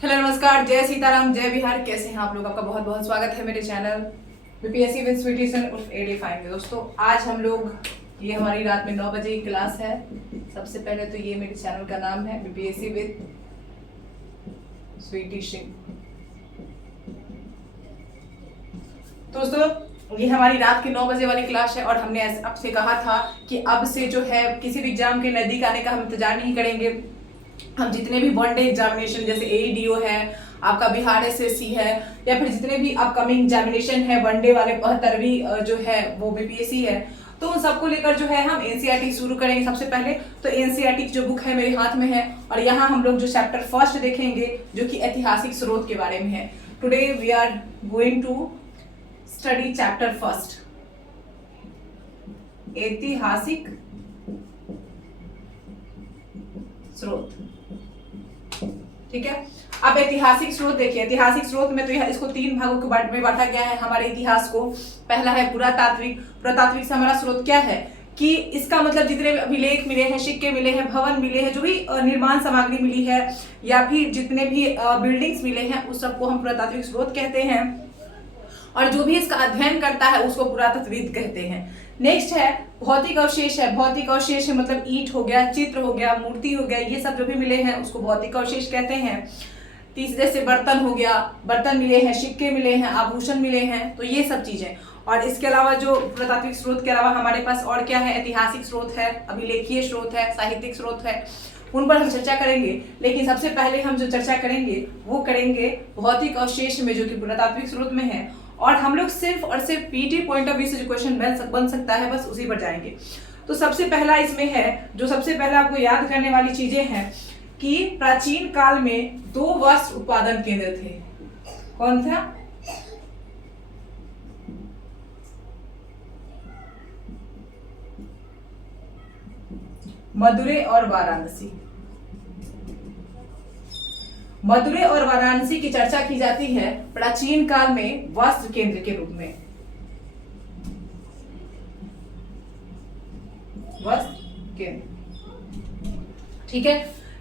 Hello नमस्कार, जय सीताराम, जय बिहार। कैसे हैं आप लोग? आपका बहुत बहुत स्वागत है मेरे चैनल बीपीएससी विद स्वीटी सन उर्फ एडी फाइन में। दोस्तों आज हम लोग, ये हमारी रात में 9 बजे की क्लास है। सबसे पहले तो ये मेरे चैनल का नाम है बीपीएससी विद स्वीटी सिंह। दोस्तों ये हमारी रात की 9 बजे वाली क्लास है और हमने आपसे कहा था कि अब से जो है किसी भी एग्जाम के नजदीक आने का हम इंतजार नहीं करेंगे। हम जितने भी वनडे एग्जामिनेशन जैसे एईडीओ है, आपका बिहार एसएससी है, या फिर जितने भी अपकमिंग एग्जामिनेशन है वनडे वाले 72वीं जो है वो बीपीएससी है, तो उन सबको लेकर जो है हम एनसीईआरटी शुरू करेंगे। सबसे पहले तो एनसीईआरटी की जो बुक है मेरे हाथ में है और यहाँ हम लोग जो चैप्टर फर्स्ट देखेंगे जो कि ऐतिहासिक स्रोत के बारे में है। Today we are going to study chapter first, ऐतिहासिक स्रोत। ठीक है, अब ऐतिहासिक स्रोत देखिए। ऐतिहासिक स्रोत में तो यह इसको 3 भागों के में बांटा गया है हमारे इतिहास को। पहला है पुरातात्विक। पुरातात्विक से हमारा स्रोत क्या है कि इसका मतलब जितने भी अभिलेख मिले हैं, सिक्के मिले हैं, भवन मिले हैं, जो भी निर्माण सामग्री मिली है या फिर जितने भी बिल्डिंग्स मिले हैं उस सबको हम पुरातात्विक स्रोत कहते हैं। और जो भी इसका अध्ययन करता है उसको पुरातत्वविद कहते हैं। नेक्स्ट है भौतिक अवशेष है। भौतिक अवशेष है मतलब ईंट हो गया, चित्र हो गया, मूर्ति हो गया, ये सब जो भी मिले हैं उसको भौतिक अवशेष कहते हैं। तीसरे से बर्तन हो गया, बर्तन मिले हैं, सिक्के मिले हैं, आभूषण मिले हैं, तो ये सब चीजें। और इसके अलावा जो पुरातात्विक स्रोत के अलावा हमारे पास और क्या है, ऐतिहासिक स्रोत है, अभिलेखीय स्रोत है, साहित्यिक स्रोत है, उन पर हम चर्चा करेंगे। लेकिन सबसे पहले हम जो चर्चा करेंगे वो करेंगे भौतिक अवशेष में जो कि पुरातात्विक स्रोत में है। और हम लोग सिर्फ और सिर्फ पीटी पॉइंट ऑफ व्यू से जो क्वेश्चन बन सकता है बस उसी पर जाएंगे। तो सबसे पहला इसमें है, जो सबसे पहले आपको याद करने वाली चीजें हैं कि प्राचीन काल में 2 वस्त्र उत्पादन केंद्र थे। कौन था? मदुरै और वाराणसी। मदुरै और वाराणसी की चर्चा की जाती है प्राचीन काल में वस्त्र केंद्र के रूप में। वस्त्र केंद्र, ठीक है।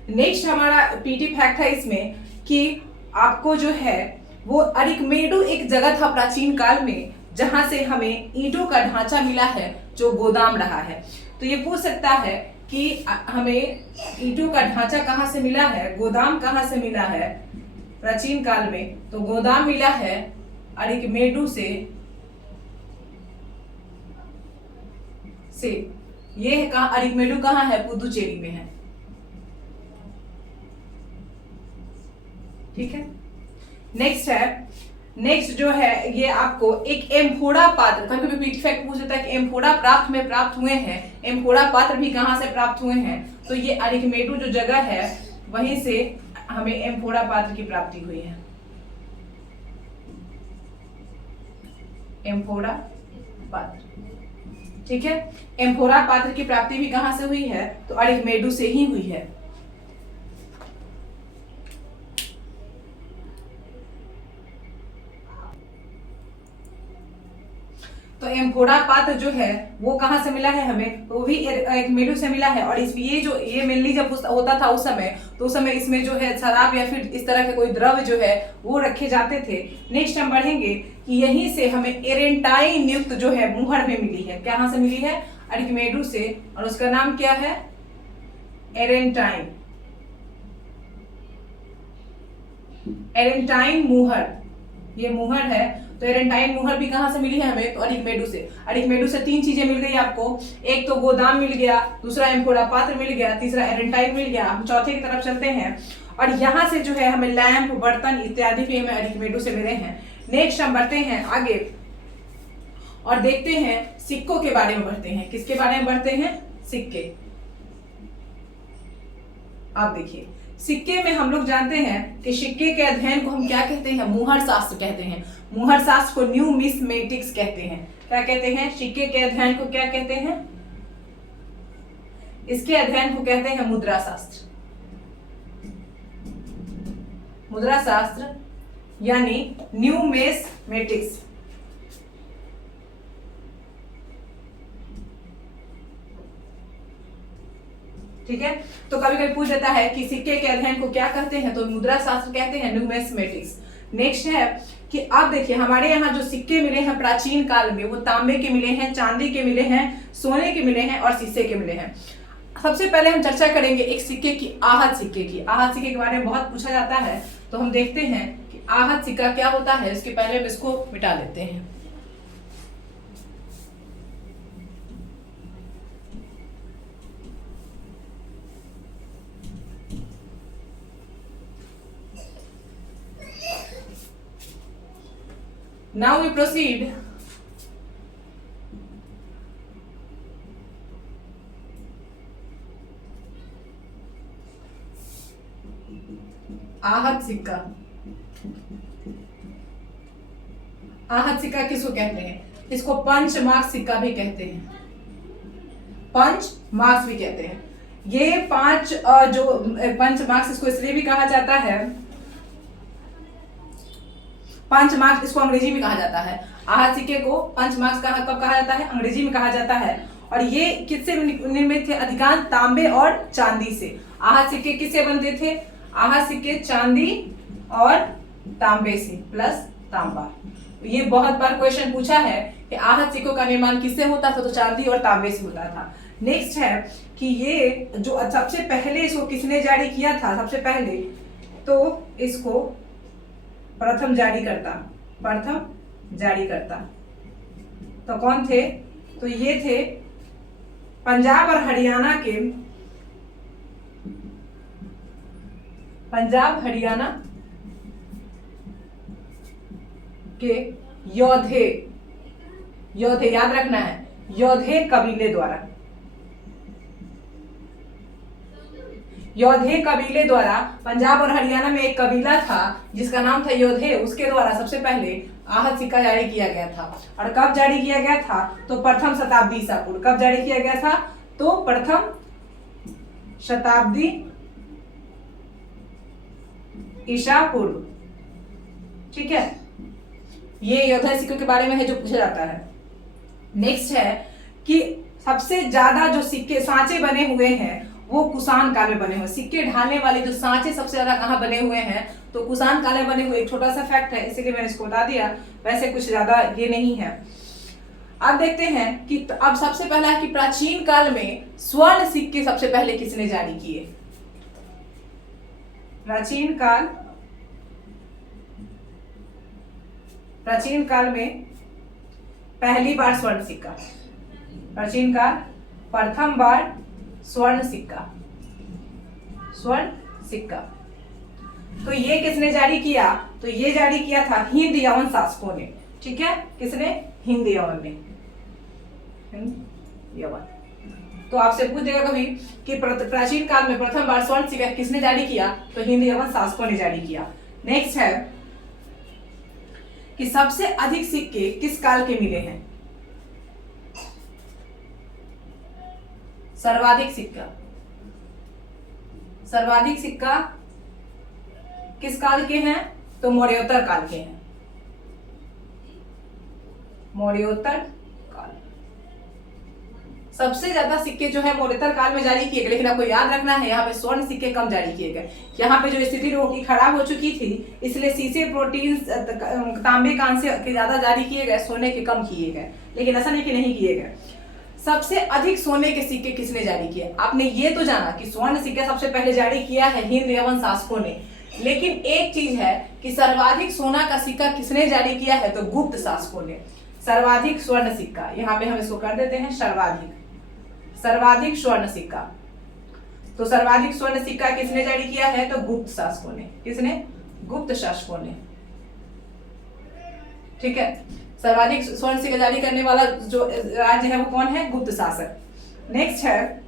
नेक्स्ट हमारा पीटी फैक्ट है इसमें कि आपको जो है वो अरिकमेडु एक जगह था प्राचीन काल में जहां से हमें ईंटों का ढांचा मिला है जो गोदाम रहा है। तो ये पूछ सकता है कि हमें ईंटों का ढांचा कहां से मिला है, गोदाम कहां से मिला है प्राचीन काल में। तो गोदाम मिला है अरिकमेडु से। ये कहा अरिकमेडु कहां है? पुदुचेरी में है। ठीक है। नेक्स्ट जो है ये आपको एक एम्फोड़ा पात्र, कभी कभी पीटी फैक्ट पूछ लेता है कि एम्फोड़ा प्राप्त में प्राप्त हुए हैं, एम्फोड़ा पात्र भी कहां से प्राप्त हुए हैं। तो ये अरिकमेडु जो जगह है वहीं से हमें एम्फोड़ा पात्र की प्राप्ति हुई है। एम्फोड़ा पात्र, ठीक है। एम्फोड़ा पात्र की प्राप्ति भी कहां से हुई है? तो अरिकमेडु से ही हुई है। तो एम्फोड़ा पात्र जो है वो कहां से मिला है हमें? वो भी अरिकमेडु से मिला है। और इसमें ये मेनली जब होता था उस समय, तो उस समय इसमें जो है शराब या फिर इस तरह के कोई द्रव्य जो है वो रखे जाते थे। नेक्स्ट हम बढ़ेंगे कि यहीं से हमें एरेंटाइन युक्त जो है मुहर में मिली है। कहां से मिली है? अरिकमेडु से। और उसका नाम क्या है? एरेंटाइन। एरेंटाइन मुहर, ये मुहर है। तो एरेंटाइन मुहर भी कहां से मिली है हमें? तो अरिकमेडु से। अरिकमेडु से 3 चीजें मिल गई आपको। एक तो गोदाम मिल गया, दूसरा एम्फोड़ा पात्र मिल गया, तीसरा एरेंटाइन मिल गया। हम चौथे की तरफ चलते हैं और यहाँ से जो है हमें लैंप, बर्तन इत्यादि भी हमें अरिकमेडु से मिले हैं। नेक्स्ट हम बढ़ते हैं आगे और देखते हैं सिक्कों के बारे में बढ़ते हैं। किसके बारे में बढ़ते हैं? सिक्के। आप देखिए, सिक्के में हम लोग जानते हैं कि सिक्के के अध्ययन को हम क्या कहते हैं? मुहर शास्त्र कहते हैं। मुहर शास्त्र को न्यूमिस्मेटिक्स कहते हैं। क्या कहते हैं? सिक्के के अध्ययन को क्या कहते हैं? इसके अध्ययन को कहते हैं मुद्रा शास्त्र। मुद्रा शास्त्र यानी न्यूमिस्मेटिक्स। ठीक है। तो कभी कभी पूछ देता है कि सिक्के के अध्ययन को क्या कहते हैं, तो मुद्रा शास्त्र कहते हैं, न्यूमिस्मेटिक्स। नेक्स्ट है कि अब देखिए हमारे यहाँ जो सिक्के मिले हैं प्राचीन काल में, वो तांबे के मिले हैं, चांदी के मिले हैं, सोने के मिले हैं और शीशे के मिले हैं। सबसे पहले हम चर्चा करेंगे एक सिक्के की, आहत सिक्के की। आहत सिक्के के बारे में बहुत पूछा जाता है, तो हम देखते हैं कि आहत सिक्का क्या होता है। इसके पहले हम इसको मिटा लेते हैं। Now we proceed आहत सिक्का। आहत सिक्का किसको कहते हैं? इसको पंच मार्क्स सिक्का भी कहते हैं, पंच मार्क्स भी कहते हैं। ये पांच जो पंच मार्क्स, इसको इसलिए भी कहा जाता है, पंच मार्क्स इसको अंग्रेजी में कहा जाता है। आहत सिक्के को पंच मार्क्स कब कहा जाता है? अंग्रेजी में कहा जाता है। और ये किससे निर्मित थे? अधिकांश तांबे और चांदी से। आहत सिक्के किससे बनते थे? आहत सिक्के चांदी और तांबे से प्लस तांबा। ये बहुत बार क्वेश्चन पूछा है कि आहत सिक्कों का निर्माण किससे होता था, तो चांदी और तांबे से होता था। नेक्स्ट है कि ये जो सबसे पहले इसको किसने जारी किया था? सबसे पहले तो इसको प्रथम जारीकर्ता तो कौन थे? तो ये थे पंजाब और हरियाणा के योधे, याद रखना है, योधे कबीले द्वारा पंजाब और हरियाणा में एक कबीला था जिसका नाम था योधे, उसके द्वारा सबसे पहले आहत सिक्का जारी किया गया था। और कब जारी किया गया था? तो प्रथम शताब्दी ईसा पूर्व। कब जारी किया गया था? तो प्रथम शताब्दी ईसा पूर्व। ठीक है, ये योद्धा सिक्कों के बारे में है जो पूछा जाता है। नेक्स्ट है कि सबसे ज्यादा जो सिक्के सांचे बने हुए हैं वो कुषाण काल में बने हुए। सिक्के ढालने वाले जो सांचे सबसे ज्यादा कहाँ बने हुए हैं? तो कुषाण काल में बने हुए। एक छोटा सा फैक्ट है, इसीलिए मैंने इसको बता दिया, वैसे कुछ ज्यादा ये नहीं है। अब देखते हैं कि अब सबसे पहला है कि प्राचीन काल में स्वर्ण सिक्के सबसे पहले किसने जारी किए? प्राचीन काल में पहली बार स्वर्ण सिक्का, प्राचीन काल प्रथम बार स्वर्ण सिक्का। तो ये किसने जारी किया? तो ये जारी किया था हिंद यवन शासकों ने। ठीक है, किसने? हिंद यवन ने। तो आपसे पूछ देगा कभी कि प्राचीन काल में प्रथम बार स्वर्ण सिक्का किसने जारी किया? तो हिंद यवन शासकों ने जारी किया। नेक्स्ट है कि सबसे अधिक सिक्के किस काल के मिले हैं? सर्वाधिक सिक्का किस काल के हैं? तो मौर्योत्तर काल के हैं। मौर्योत्तर काल। सबसे ज्यादा सिक्के जो है मौर्योत्तर काल में जारी किए गए, लेकिन आपको याद रखना है यहाँ पे स्वर्ण सिक्के कम जारी किए गए। यहाँ पे जो स्थिति लोगों की खराब हो चुकी थी, इसलिए शीशे, प्रोटीन, तांबे, कांसे के ज्यादा जारी किए गए, सोने के कम किए गए। लेकिन ऐसा नहीं कि नहीं किए गए। सबसे अधिक सोने के सिक्के किसने जारी किए? आपने ये तो जाना कि स्वर्ण सिक्का सबसे पहले जारी किया है हिंद यवन शासकों ने, लेकिन एक चीज है कि सर्वाधिक सोना का सिक्का किसने जारी किया है? तो गुप्त शासकों ने। सर्वाधिक स्वर्ण सिक्का, यहाँ पे हम इसको कर देते हैं सर्वाधिक स्वर्ण सिक्का। तो सर्वाधिक स्वर्ण सिक्का किसने जारी किया है? तो गुप्त शासकों ने। किसने? गुप्त शासकों ने। ठीक है, सर्वाधिक स्वर्ण सिक्का जारी करने वाला जो राज्य है वो कौन है? गुप्त शासक। नेक्स्ट है,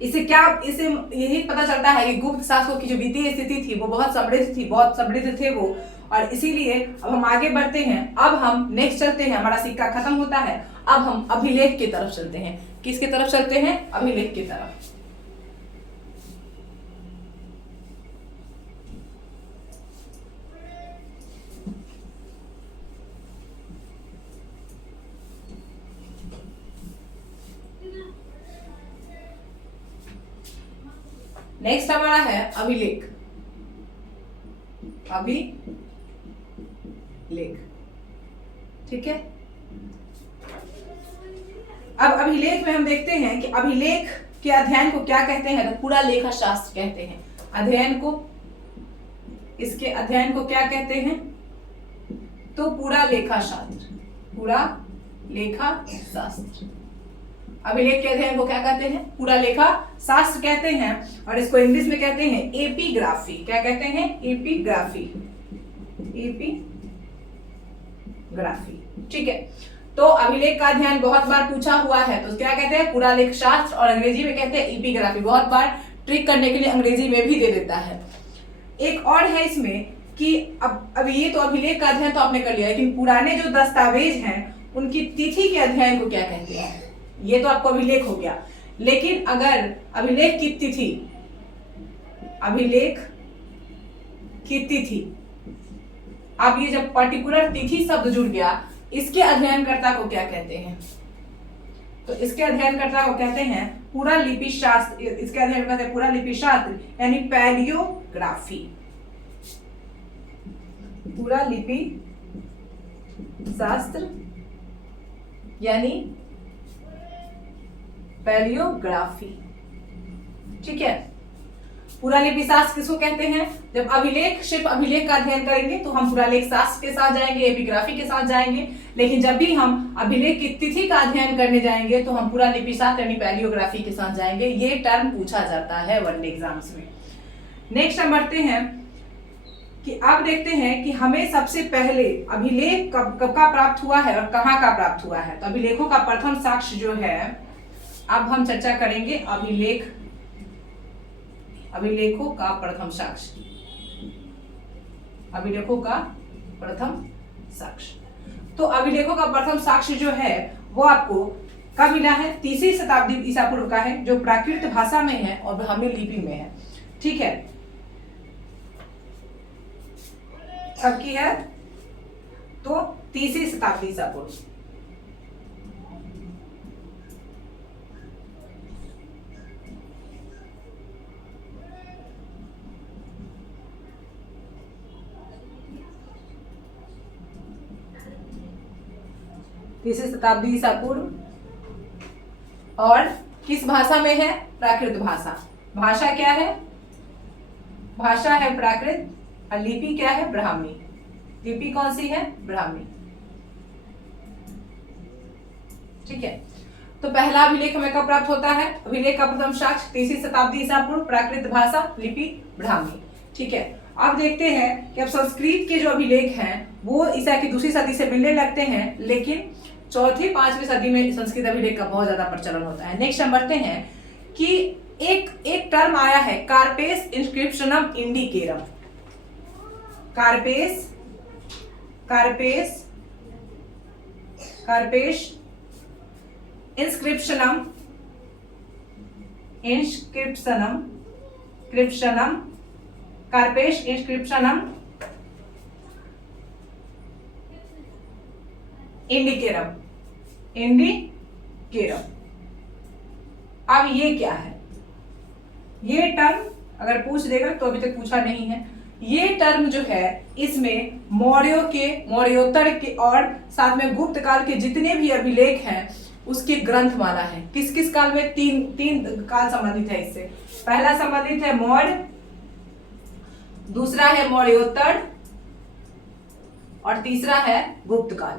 इससे यही पता चलता है कि गुप्त शासकों की जो वित्तीय स्थिति थी वो बहुत समृद्ध थे वो, और इसीलिए अब हम आगे बढ़ते हैं। अब हम नेक्स्ट चलते हैं, हमारा सिक्का खत्म होता है, अब हम अभिलेख की तरफ चलते हैं। किसकी तरफ चलते हैं? अभिलेख की तरफ। नेक्स्ट हमारा है अभिलेख। अभिलेख, ठीक है। अब अभिलेख में हम देखते हैं कि अभिलेख के अध्ययन को क्या कहते हैं, तो पूरा लेखा शास्त्र कहते हैं। अध्ययन को, इसके अध्ययन को क्या कहते हैं, तो पूरा लेखा शास्त्र, पूरा लेखा शास्त्र। अभिलेख के अध्ययन को क्या कहते हैं, पूरा लेखा शास्त्र कहते हैं। और इसको इंग्लिश में कहते हैं एपिग्राफी। क्या कहते हैं, एपिग्राफी, एपिग्राफी, ठीक है। तो अभिलेख का अध्ययन बहुत बार पूछा हुआ है, तो क्या कहते हैं, पूरा लेख शास्त्र, और अंग्रेजी में कहते हैं एपिग्राफी। बहुत बार ट्रिक करने के लिए अंग्रेजी में भी दे देता है। एक और है इसमें कि अब ये तो अभिलेख का अध्ययन तो आपने कर लिया, लेकिन पुराने जो दस्तावेज हैं उनकी तिथि के अध्ययन को क्या कहते हैं। ये तो आपको अभिलेख हो गया, लेकिन अगर अभिलेख की तिथि, अभिलेख की तिथि, अब ये जब पर्टिकुलर तिथि शब्द जुड़ गया, इसके अध्ययनकर्ता को क्या कहते हैं, तो इसके अध्ययनकर्ता को कहते हैं पूरा लिपि शास्त्र। इसके अध्ययन कहते हैं पूरा लिपि शास्त्र, यानी पैलियोग्राफी। पूरा लिपि शास्त्र यानी पैलियोग्राफी, ठीक है। पूरा लिपि शास्त्र किसको कहते हैं, जब अभिलेख, सिर्फ अभिलेख का अध्ययन करेंगे तो हम पूरा लेख शास्त्र के साथ जाएंगे, एपिग्राफी के साथ जाएंगे। लेकिन जब भी हम अभिलेख की तिथि का अध्ययन करने जाएंगे तो हम पूरा लिपि शास्त्र यानी पैलियोग्राफी के साथ जाएंगे। ये टर्म पूछा जाता है वनडे एग्जाम्स में। नेक्स्ट हम बढ़ते हैं कि अब देखते हैं कि हमें सबसे पहले अभिलेख कब का प्राप्त हुआ है और कहाँ का प्राप्त हुआ है। तो अभिलेखों का प्रथम साक्ष्य जो है, अब हम चर्चा करेंगे अभिलेखों का प्रथम साक्ष्य, अभिलेखों का प्रथम साक्ष्य। तो अभिलेखों का प्रथम साक्ष्य जो है वो आपको कब मिला है, 3वीं शताब्दी ईसा पूर्व का है, जो प्राकृत भाषा में है और ब्राह्मी लिपि में है, ठीक है। कब की है, तो 3वीं शताब्दी ईसा पूर्व। तीसरी शताब्दी ईसा पूर्व, और किस भाषा में है, प्राकृत भाषा। भाषा क्या है, भाषा है प्राकृत, और लिपि क्या है, ब्राह्मी। लिपि कौन सी है, ब्राह्मी, ठीक है। तो पहला अभिलेख हमें कब प्राप्त होता है, अभिलेख का प्रथम साक्ष्य 3वीं शताब्दी ईसा पूर्व, प्राकृत भाषा, लिपि ब्राह्मी, ठीक है। अब देखते हैं कि अब संस्कृत के जो अभिलेख हैं वो ईसा की 2री सदी से मिलने लगते हैं, लेकिन 4वीं 5वीं सदी में संस्कृत अभिलेख का बहुत ज्यादा प्रचलन होता है। नेक्स्ट हम बढ़ते हैं कि एक टर्म आया है, कार्पेस इंस्क्रिप्शनम इंडिकेरम। कार्पेस इंस्क्रिप्शनम कार्पेस इंस्क्रिप्शनम इंडिकेरम। अब ये क्या है, ये टर्म अगर पूछ देगा, तो अभी तक पूछा नहीं है। ये टर्म जो है इसमें मौर्योत्तर के और साथ में गुप्त काल के जितने भी अभिलेख हैं उसकी ग्रंथमाला है। किस किस काल में, तीन काल संबंधित है इससे। पहला संबंधित है मौर्य, दूसरा है मौर्योत्तर, और तीसरा है गुप्त काल।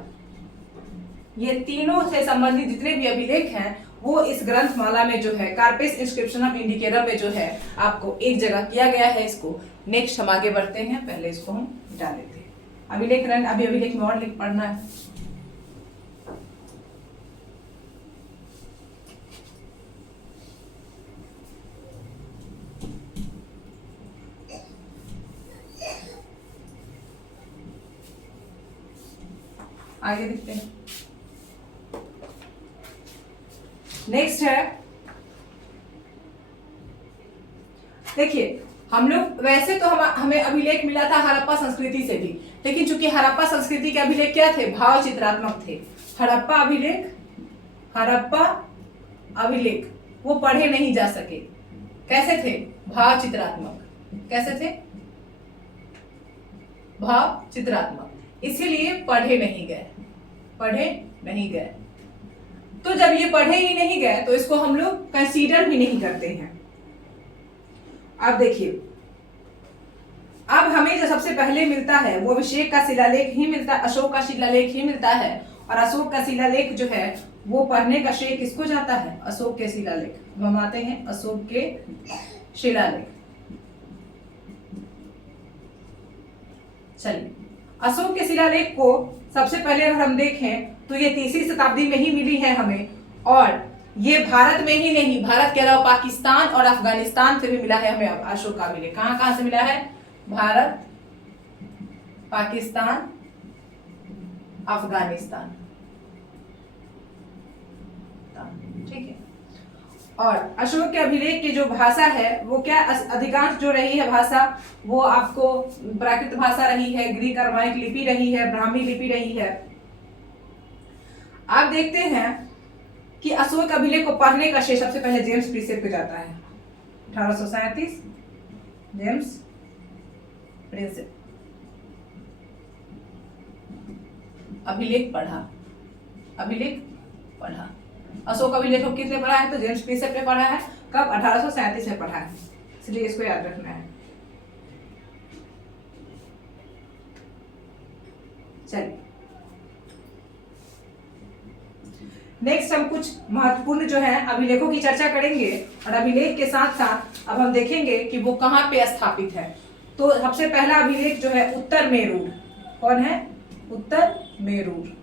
ये तीनों से संबंधित जितने भी अभिलेख हैं वो इस ग्रंथमाला में जो है, कार्पेस इंस्क्रिप्शनम इंडिकेरम में जो है आपको एक जगह किया गया है। इसको नेक्स्ट हम आगे बढ़ते हैं, पहले इसको हम हटा लेते हैं। अभी अभिलेख में और लिख पढ़ना है। आगे देखते हैं। नेक्स्ट है, देखिए हम लोग वैसे तो हमें अभिलेख मिला था हड़प्पा संस्कृति से भी, लेकिन चूंकि हड़प्पा संस्कृति के अभिलेख क्या थे, भाव चित्रात्मक थे। हड़प्पा अभिलेख वो पढ़े नहीं जा सके, कैसे थे? भाव चित्रात्मक। कैसे थे? भाव चित्रात्मक। इसीलिए पढ़े नहीं गए, पढ़े नहीं गए। तो जब ये पढ़े ही नहीं गए तो इसको हम लोग कंसीडर भी नहीं करते हैं। अब देखिए, अब हमें जो सबसे पहले मिलता है वो अभिषेक का शिलालेख ही मिलता है, अशोक का शिलालेख ही मिलता है। और अशोक का शिलालेख जो है वो पढ़ने का श्रेय किसको जाता है? अशोक के शिलालेख। हम आते हैं अशोक के शिलालेख। चलिए, अशोक के शिलालेख को सबसे पहले अगर हम देखें तो ये 3वीं शताब्दी में ही मिली है हमें, और ये भारत में ही नहीं, भारत के अलावा पाकिस्तान और अफगानिस्तान से भी मिला है हमें अशोक का अभिलेख। कहां कहां से मिला है? भारत, पाकिस्तान, अफगानिस्तान। ठीक है। और अशोक के अभिलेख की जो भाषा है वो क्या, अधिकांश जो रही है भाषा वो आपको प्राकृत भाषा रही है, ग्रीक अरमाइक लिपि रही है, ब्राह्मी लिपि रही है। आप देखते हैं कि अशोक अभिलेख को पढ़ने का श्रेय सबसे पहले जेम्स प्रिंसेप को जाता है। 1837 जेम्स प्रिंसेप अभिलेख पढ़ा, अभिलेख पढ़ा। अशोक अभिलेख को किसने पढ़ा है? तो जेम्स प्रिंसेप ने पढ़ा है। कब? 1837 में पढ़ा है, इसलिए इसको याद रखना है। चलिए, नेक्स्ट हम कुछ महत्वपूर्ण जो है अभिलेखों की चर्चा करेंगे, और अभिलेख के साथ साथ अब हम देखेंगे कि वो कहां पे स्थापित है। तो सबसे पहला अभिलेख जो है उत्तर मेरूर। कौन है? उत्तर मेरूर।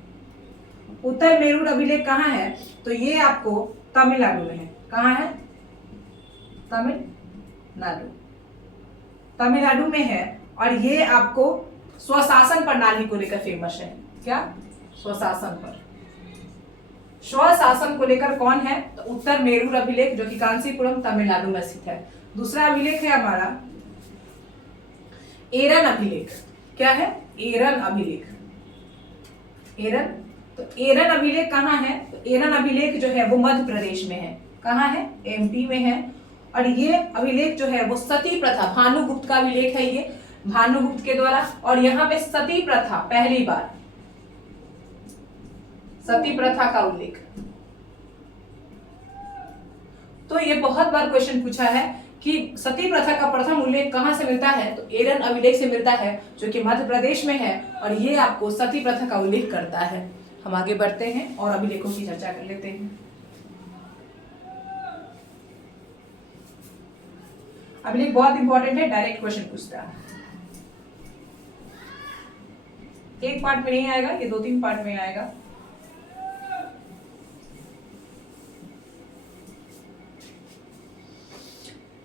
उत्तर मेरूर अभिलेख कहाँ है? तो ये आपको तमिलनाडु में है। कहाँ है? तमिलनाडु, तमिलनाडु में है। और ये आपको स्वशासन प्रणाली को लेकर फेमस है। क्या? स्वशासन पर, स्वशासन को लेकर कौन है? तो उत्तर मेरूर अभिलेख, जो कि कांचीपुरम तमिलनाडु में स्थित है। दूसरा अभिलेख है हमारा एरन अभिलेख। क्या है? एरन अभिलेख। एरन, तो एरन अभिलेख कहाँ है? तो एरन अभिलेख जो है वो मध्य प्रदेश में है। कहाँ है? एमपी में है। और ये अभिलेख जो है वो सती प्रथा, भानुगुप्त का अभिलेख है ये, भानुगुप्त के द्वारा। और यहाँ पे सती प्रथा, पहली बार सती प्रथा का उल्लेख। तो ये बहुत बार क्वेश्चन पूछा है कि सती प्रथा का प्रथम उल्लेख कहां से मिलता है? तो एरन अभिलेख से मिलता है, जो कि मध्य प्रदेश में है। और ये आपको सती प्रथा का उल्लेख करता है। हम आगे बढ़ते हैं और अभिलेखों की चर्चा कर लेते हैं। अभिलेख बहुत इंपॉर्टेंट है, डायरेक्ट क्वेश्चन पूछता है। एक पार्ट में नहीं आएगा, ये 2-3 पार्ट में आएगा।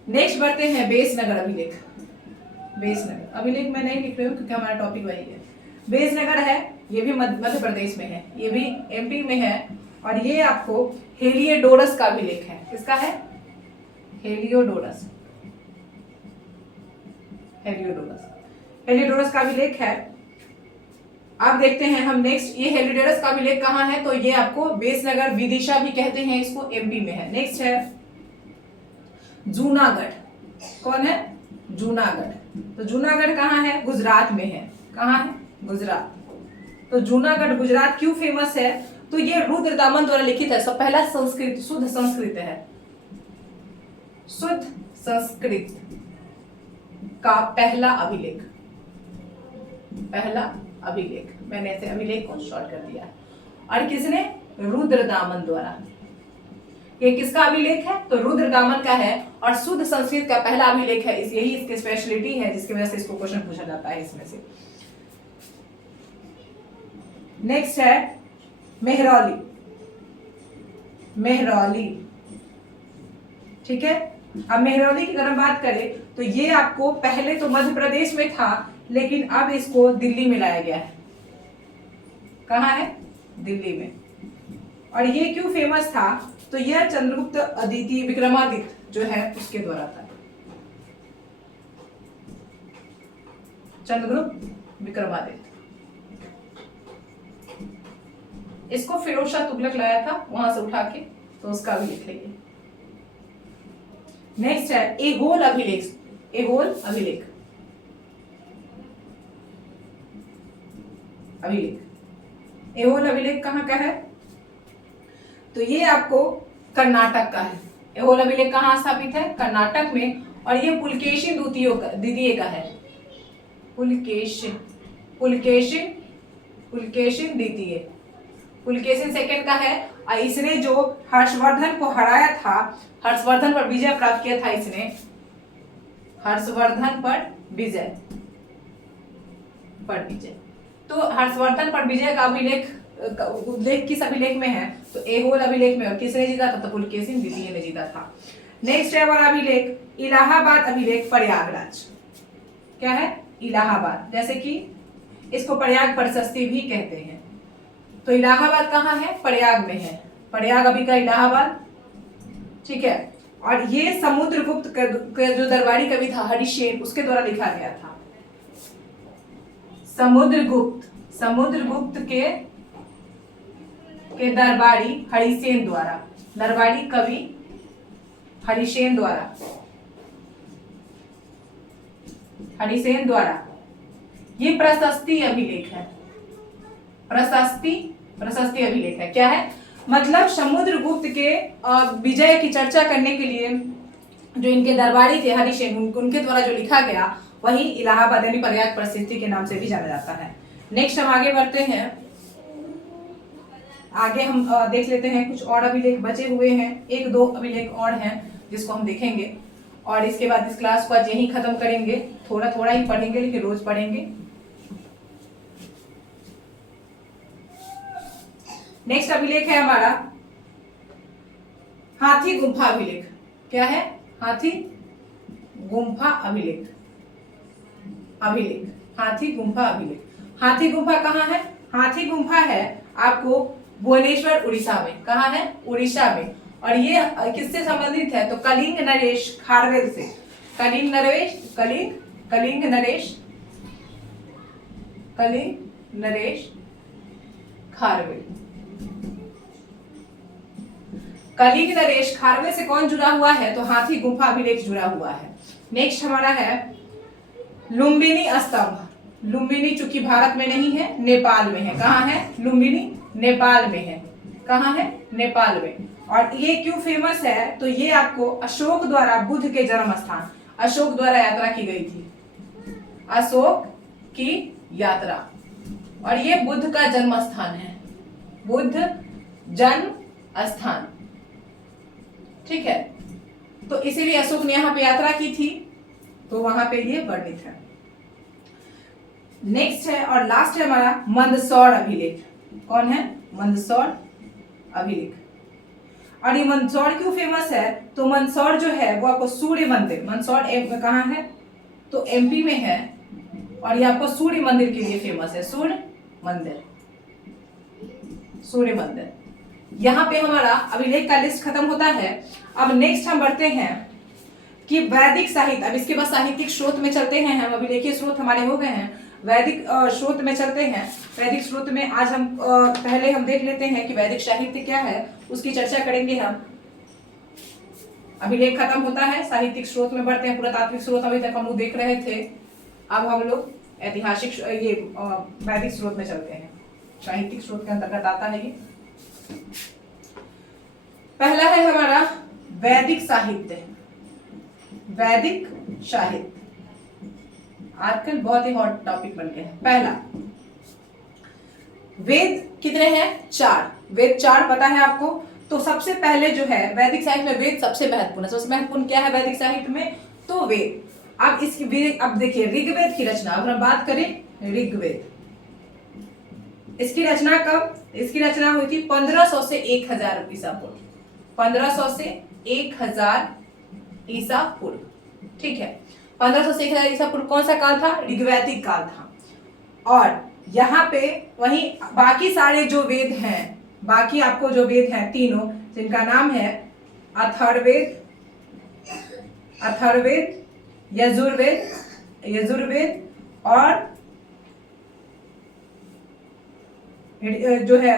नेक्स्ट बढ़ते हैं बेसनगर अभिलेख। बेसनगर अभिलेख मैं नहीं लिख रही हूँ क्योंकि हमारा टॉपिक वही है। बेसनगर है, ये भी मध्य प्रदेश में है, ये भी एमपी में है। और ये आपको हेलियोडोरस का अभिलेख है। किसका है? हेलियोडोरस, हेलियोडोरस, हेलियोडोरस का अभिलेख है। आप देखते हैं हम नेक्स्ट, ये हेलियोडोरस का अभिलेख कहाँ है? तो ये आपको बेसनगर, विदिशा भी कहते हैं इसको, एमपी में है। नेक्स्ट है जूनागढ़। कौन है? जूनागढ़। तो जूनागढ़ कहाँ है? गुजरात में है। कहाँ है? गुजरात। तो जूनागढ़ गुजरात क्यों फेमस है? तो ये रुद्रदामन द्वारा लिखित है। सब पहला संस्कृत, शुद्ध संस्कृत है, शुद्ध संस्कृत का पहला अभिलेख, पहला अभिलेख। मैंने ऐसे अभिलेख को शॉर्ट कर दिया। और किसने? रुद्रदामन द्वारा। ये किसका अभिलेख है? तो रुद्रदामन का है। और शुद्ध संस्कृत का पहला अभिलेख है, यही इसकी स्पेशलिटी है, जिसकी वजह से इसको क्वेश्चन पूछा जाता है इसमें से। नेक्स्ट है मेहरौली, मेहरौली। ठीक है। अब मेहरौली की अगर हम बात करें तो ये आपको पहले तो मध्य प्रदेश में था, लेकिन अब इसको दिल्ली में लाया गया है। कहाँ है? दिल्ली में। और ये क्यों फेमस था? तो यह चंद्रगुप्त अदिति विक्रमादित्य जो है उसके द्वारा था। चंद्रगुप्त विक्रमादित्य, इसको फिरोज शाह तुगलक लाया था वहां से उठा के, तो उसका भी लिख लेंगे। नेक्स्ट है एहोल अभिलेख। एहोल अभिलेख, अभिलेख, एहोल अभिलेख कहाँ का है? तो ये आपको कर्नाटक का है। एहोल अभिलेख कहाँ स्थापित है? कर्नाटक में। और ये पुलकेशिन द्वितीय का है। पुलकेशिन, पुलकेशिन, पुलकेशिन द्वितीय, पुलकेशिन सेकंड का है। और इसने जो हर्षवर्धन को हराया था, हर्षवर्धन पर विजय प्राप्त किया था इसने, हर्षवर्धन पर विजय, पर विजय। तो हर्षवर्धन पर विजय का अभिलेख उल्लेख किस अभिलेख में है? तो एहोल अभिलेख में। और किसने जीता था? तो पुलकेशिन द्वितीय ने जीता था। नेक्स्ट है हमारा अभिलेख इलाहाबाद अभिलेख, प्रयागराज। क्या है? इलाहाबाद। जैसे कि इसको प्रयाग प्रशस्ति भी कहते हैं। तो इलाहाबाद कहाँ है? प्रयाग में है। प्रयाग अभी का इलाहाबाद, ठीक है। और ये समुद्रगुप्त के जो दरबारी कवि था हरिशेन, उसके द्वारा लिखा गया था। समुद्रगुप्त, समुद्रगुप्त के दरबारी हरिसेन द्वारा, दरबारी कवि हरिसेन द्वारा, हरिसेन द्वारा ये प्रशस्ति अभिलेख है। प्रशस्ति, प्रशस्ति अभिलेख है। क्या है? मतलब समुद्रगुप्त के विजय की चर्चा करने के लिए जो इनके दरबारी थे हरिसेन, उनके द्वारा जो लिखा गया वही इलाहाबाद यानी प्रयाग प्रशस्ति के नाम से भी जाना जाता है। नेक्स्ट हम आगे बढ़ते हैं। आगे हम देख लेते हैं कुछ और अभिलेख बचे हुए हैं। एक दो अभिलेख और हैं जिसको हम देखेंगे और इसके बाद इस क्लास को आज यहीं खत्म करेंगे। थोड़ा थोड़ा ही पढ़ेंगे लेकिन रोज पढ़ेंगे। नेक्स्ट अभिलेख है हमारा हाथी गुम्फा अभिलेख। क्या है? हाथी गुम्फा अभिलेख, अभिलेख, हाथी गुम्फा अभिलेख। हाथी गुम्फा कहाँ है? हाथी गुम्फा है आपको भुवनेश्वर उड़ीसा में। कहाँ है? उड़ीसा में। और ये किससे संबंधित है? तो कलिंग नरेश खारवेल से। कलिंग नरेश, कलिंग नरेश, कलिंग नरेश खारवेल। कलिंग नरेश खारवेल से कौन जुड़ा हुआ है? तो हाथी गुम्फा अभिलेख जुड़ा हुआ है। नेक्स्ट हमारा है लुम्बिनी स्तंभ। लुम्बिनी चूंकि भारत में नहीं है, नेपाल में है। कहाँ है? लुम्बिनी नेपाल में है। कहाँ है? नेपाल में। और ये क्यों फेमस है? तो ये आपको अशोक द्वारा, बुद्ध के जन्म स्थान, अशोक द्वारा यात्रा की गई थी, अशोक की यात्रा। और ये बुद्ध का जन्म स्थान है, बुद्ध जन्म स्थान, ठीक है। तो इसीलिए अशोक ने यहाँ पे यात्रा की थी, तो वहां पे ये वर्णित है। नेक्स्ट है और लास्ट है हमारा मंदसौर अभिलेख। कौन है? मंदसौर अभिलेख। और ये मंदसौर क्यों फेमस है? तो मंदसौर जो है वो आपको सूर्य मंदिर, मंदसौर कहाँ है? तो एमपी में है। और ये आपको सूर्य मंदिर के लिए फेमस है, सूर्य मंदिर, सूर्य मंदिर। यहाँ पे हमारा अभिलेख का लिस्ट खत्म होता है। अब नेक्स्ट हम बढ़ते हैं कि वैदिक साहित्य। अब इसके बाद साहित्यिक स्रोत में चलते हैं हम। अभिलेखीय स्रोत हमारे हो गए हैं, वैदिक स्रोत में चलते हैं। वैदिक स्रोत में आज हम पहले हम देख लेते हैं कि वैदिक साहित्य क्या है, उसकी चर्चा करेंगे हम। अभिलेख खत्म होता है, साहित्यिक स्रोत में बढ़ते हैं। पुरातात्विक स्रोत अभी तक हम लोग देख रहे थे, अब हम लोग ऐतिहासिक ये वैदिक स्रोत में चलते हैं। साहित्यिक स्रोत के अंतर्गत आता है ये। पहला है हमारा वैदिक साहित्य। वैदिक साहित्य आजकल बहुत ही हॉट टॉपिक बन गया है। पहला, वेद कितने हैं? 4। वेद 4 पता है आपको। तो सबसे पहले जो है वैदिक साहित्य में वेद सबसे महत्वपूर्ण है। सबसे महत्वपूर्ण क्या है वैदिक साहित्य में? तो वेद। अब इसकी अब देखिए ऋग्वेद की रचना, अगर हम बात करें ऋग्वेद, इसकी रचना कब? इसकी रचना हुई थी 1500 से 1000 ईसा पूर्व। 1500 से 1000 ईसा पूर्व, ठीक है। 1500 से 1000 ईसा पूर्व कौन सा काल था? ऋग्वैदिक काल था। और यहाँ पे वही बाकी सारे जो वेद हैं, बाकी आपको जो वेद हैं तीनों, जिनका नाम है अथर्ववेद, अथर्ववेद, यजुर्वेद, यजुर्वेद और जो है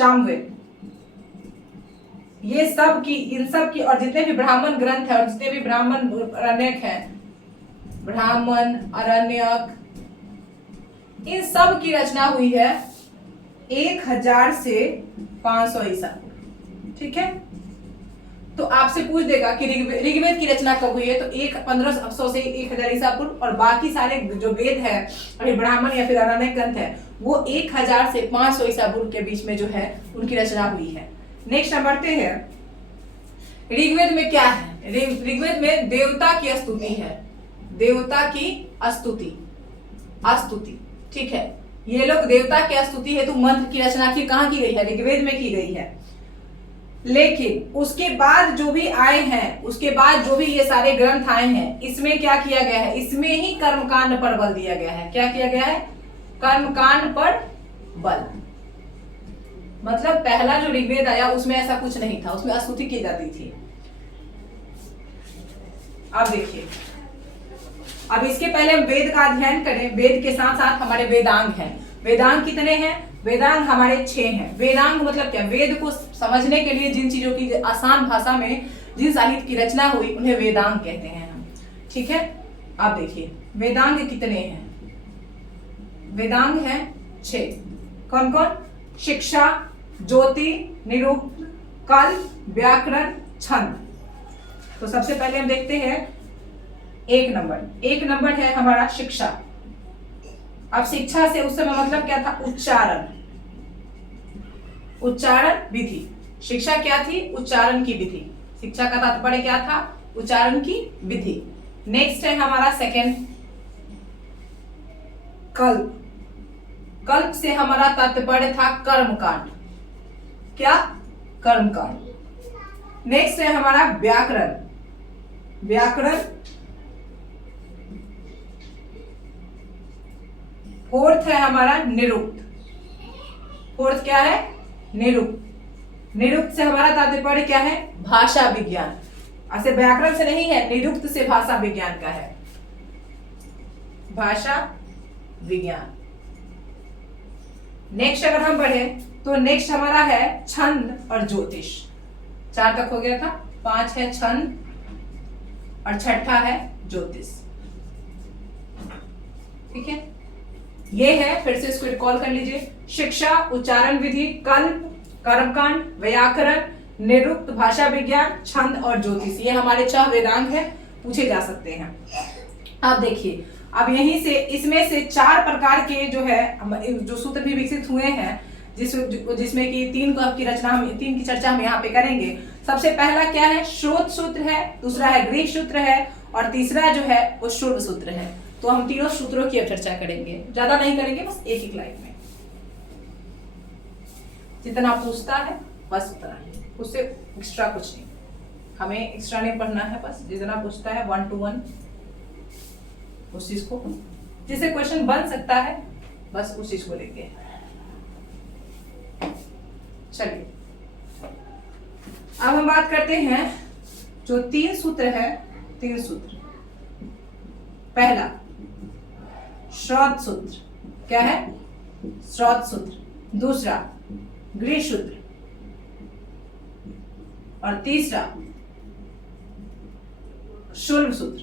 सामवेद, ये सब की, इन सब की, और जितने भी ब्राह्मण ग्रंथ है और जितने भी ब्राह्मण अरण्यक है, ब्राह्मण अरण्यक, इन सब की रचना हुई है 1000 से 500 ईसा पूर्व। ठीक है, तो आपसे पूछ देगा कि ऋग्वेद की रचना कब हुई है, तो 1500 से 1000 ईसा पूर्व, और बाकी सारे जो वेद है और ब्राह्मण या फिर अरण्यक ग्रंथ है वो 1000 से 500 ईसा पूर्व के बीच में जो है उनकी रचना हुई है। नेक्स्ट हम बढ़ते हैं, ऋग्वेद में क्या है? ऋग्वेद में देवता की स्तुति है, देवता की स्तुति। ठीक है, ये लोग देवता की स्तुति हेतु मंत्र की रचना की कहाँ की गई है? ऋग्वेद में की गई है। लेकिन उसके बाद जो भी आए हैं, उसके बाद जो भी ये सारे ग्रंथ आए हैं, इसमें क्या किया गया है? इसमें ही कर्मकांड पर बल दिया गया है। क्या किया गया है? कर्मकांड पर बल। मतलब पहला जो ऋग्वेद आया उसमें ऐसा कुछ नहीं था, उसमें स्तुति की जाती थी। अब देखिए, अब इसके पहले हम वेद का अध्ययन करें। वेद के साथ साथ हमारे वेदांग हैं। वेदांग कितने हैं? वेदांग हमारे 6 हैं। वेदांग मतलब क्या? वेद को समझने के लिए जिन चीजों की आसान भाषा में जिन साहित्य की रचना हुई उन्हें वेदांग कहते हैं हम। ठीक है, अब देखिए वेदांग कितने हैं? वेदांग हैं 6। कौन कौन? शिक्षा, ज्योति, निरुक्त, कल्प, व्याकरण, छंद। तो सबसे पहले हम देखते हैं 1 नंबर। 1 नंबर है हमारा शिक्षा। अब शिक्षा से उस समय मतलब क्या था? उच्चारण, उच्चारण विधि। शिक्षा क्या थी? उच्चारण की विधि। शिक्षा का तात्पर्य क्या था? उच्चारण की विधि। नेक्स्ट है हमारा 2nd कल्प। कल्प से हमारा तात्पर्य था कर्मकांड। क्या? कर्मकांड। नेक्स्ट है हमारा व्याकरण। व्याकरण। 4th है हमारा निरुक्त। 4th क्या है? निरुक्त। निरुक्त से हमारा तात्पर्य क्या है? भाषा विज्ञान। ऐसे व्याकरण से नहीं है, निरुक्त से भाषा विज्ञान का है, भाषा विज्ञान। नेक्स्ट अगर हम बढ़े तो नेक्स्ट हमारा है छंद और ज्योतिष। 4 तक हो गया था। 5 है छंद और 6ठा है ज्योतिष। ठीक है, ये है, फिर से इसको रिकॉल कर लीजिए। शिक्षा, उच्चारण विधि, कल्प, कर्मकांड, व्याकरण, निरुक्त, भाषा विज्ञान, छंद और ज्योतिष। ये हमारे 6 वेदांग हैं, पूछे जा सकते हैं। अब देखिए, अब यहीं से इसमें से 4 प्रकार के जो है जो सूत्र भी विकसित हुए हैं, जिसमें कि 3 की रचना, हम 3 की चर्चा हम यहाँ पे करेंगे। सबसे पहला क्या है? स्रोत सूत्र है, दूसरा है गृह सूत्र है, और तीसरा जो है वो शुल्ब सूत्र है। तो हम तीनों सूत्रों की अब चर्चा करेंगे, ज्यादा नहीं करेंगे, बस एक लाइन में। जितना पूछता है बस उतना ही, उससे एक्स्ट्रा कुछ नहीं, हमें एक्स्ट्रा नहीं पढ़ना है। बस जितना पूछता है 1 to 1 उस चीज को, जिससे क्वेश्चन बन सकता है, बस उस चीज को लेके। चलिए अब हम बात करते हैं जो 3 सूत्र है। 3 सूत्र। पहला श्रौत सूत्र। क्या है? श्रौत सूत्र। दूसरा गृह सूत्र, और तीसरा शुल्ब सूत्र।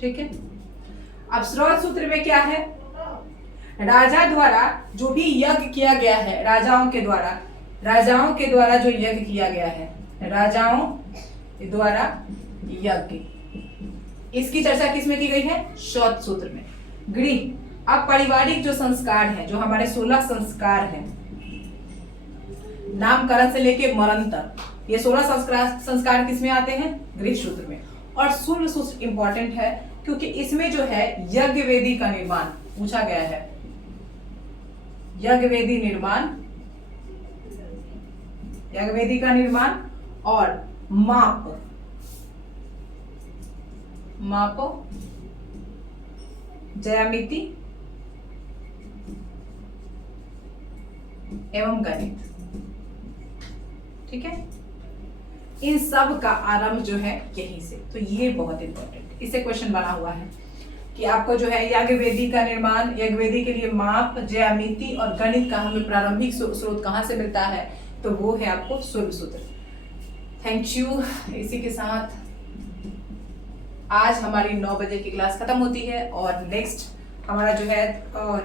ठीक है, अब श्रौत सूत्र में क्या है? राजा द्वारा जो भी यज्ञ किया गया है, राजाओं के द्वारा जो यज्ञ किया गया है, राजाओं द्वारा यज्ञ, इसकी चर्चा किसमें की गई है? श्रौत सूत्र में। गृह, अब पारिवारिक जो संस्कार हैं, जो हमारे 16 संस्कार हैं, नामकरण से लेके मरण तक, ये 16 संस्कार किसमें आते हैं? गृह सूत्र में। और शुल्ब सूत्र इंपॉर्टेंट है क्योंकि इसमें जो है यज्ञ वेदी का निर्माण पूछा गया है। यज्ञ वेदी का निर्माण और माप ज्यामिति एवं गणित। ठीक है, इन सब का आरंभ जो है यहीं से। तो ये बहुत इंपॉर्टेंट, इससे क्वेश्चन बना हुआ है कि आपको जो है यज्ञवेदी का निर्माण, यज्ञवेदी के लिए माप, ज्यामिति और गणित का हमें प्रारंभिक स्रोत कहाँ से मिलता है, तो वो है आपको सूर्य सूत्र। Thank you. इसी के साथ आज हमारी 9 बजे की क्लास खत्म होती है और नेक्स्ट हमारा जो है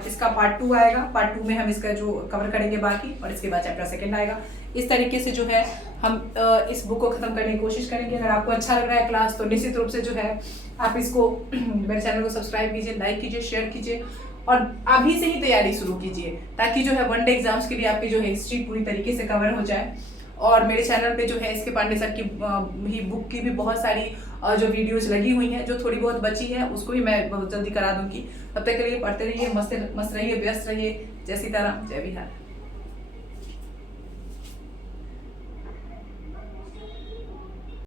इसका पार्ट 2 आएगा। पार्ट 2 में हम इसका जो कवर करेंगे बाकी, और इसके बाद चैप्टर 2 आएगा। इस तरीके से जो है हम इस बुक को खत्म करने की कोशिश करेंगे। अगर आपको अच्छा लग रहा है क्लास तो निश्चित रूप से जो है आप इसको मेरे चैनल को सब्सक्राइब कीजिए, लाइक कीजिए, शेयर कीजिए और अभी से ही तैयारी शुरू कीजिए, ताकि जो है वनडे एग्जाम्स के लिए आपकी जो है हिस्ट्री पूरी तरीके से कवर हो जाए। और मेरे चैनल पे जो है इसके पांडे सर की ही बुक की भी बहुत सारी जो वीडियोज लगी हुई हैं, जो थोड़ी बहुत बची है उसको भी मैं बहुत जल्दी करा दूंगी। तब तक के लिए पढ़ते रहिए, मस्त रहिए, व्यस्त रहिए। जय सीताराम, जय बिहार।